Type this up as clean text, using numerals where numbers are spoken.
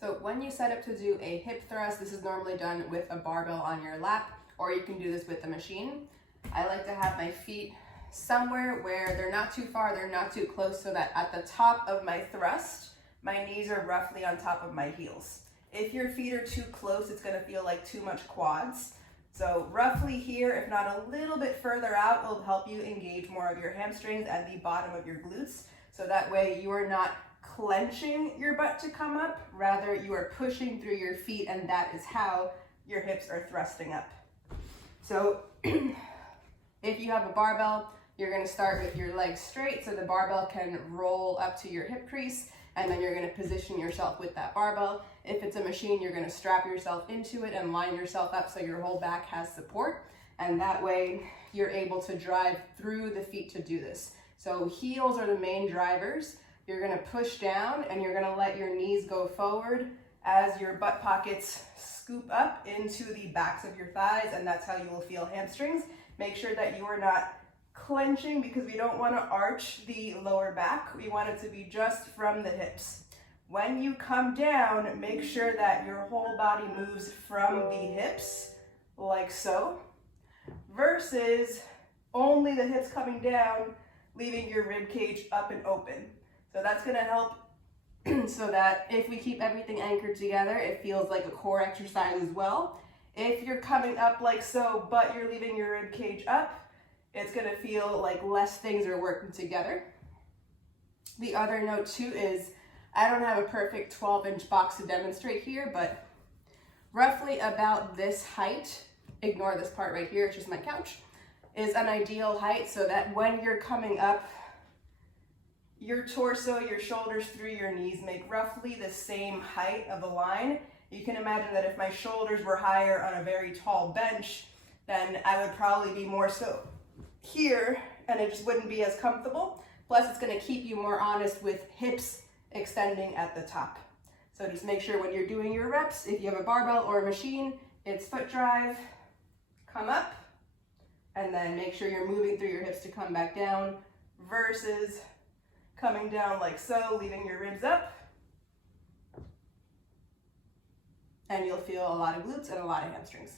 So when you set up to do a hip thrust, this is normally done with a barbell on your lap, or you can do this with the machine. I like to have my feet somewhere where they're not too far, they're not too close, so that at the top of my thrust, my knees are roughly on top of my heels. If your feet are too close, it's gonna feel like too much quads. So roughly here, if not a little bit further out, will help you engage more of your hamstrings and the bottom of your glutes. So that way you are not clenching your butt to come up, rather you are pushing through your feet, and that is how your hips are thrusting up. So if you have a barbell, you're gonna start with your legs straight so the barbell can roll up to your hip crease, and then you're gonna position yourself with that barbell. If it's a machine, you're gonna strap yourself into it and line yourself up so your whole back has support, and that way you're able to drive through the feet to do this. So heels are the main drivers. You're gonna push down and you're gonna let your knees go forward as your butt pockets scoop up into the backs of your thighs, and that's how you will feel hamstrings. Make sure that you are not clenching, because we don't want to arch the lower back. We want it to be just from the hips. When you come down, make sure that your whole body moves from the hips, like so, versus only the hips coming down, leaving your rib cage up and open. So that's going to help so that if we keep everything anchored together, it feels like a core exercise as well. If you're coming up like so, but you're leaving your rib cage up, it's gonna feel like less things are working together. The other note too is, I don't have a perfect 12-inch box to demonstrate here, but roughly about this height, ignore this part right here, it's just my couch, is an ideal height, so that when you're coming up, your torso, your shoulders through your knees make roughly the same height of the line. You can imagine that if my shoulders were higher on a very tall bench, then I would probably be more so here, and it just wouldn't be as comfortable. Plus, it's gonna keep you more honest with hips extending at the top. So just make sure when you're doing your reps, if you have a barbell or a machine, it's foot drive, come up, and then make sure you're moving through your hips to come back down, versus coming down like so, leaving your ribs up, and you'll feel a lot of glutes and a lot of hamstrings.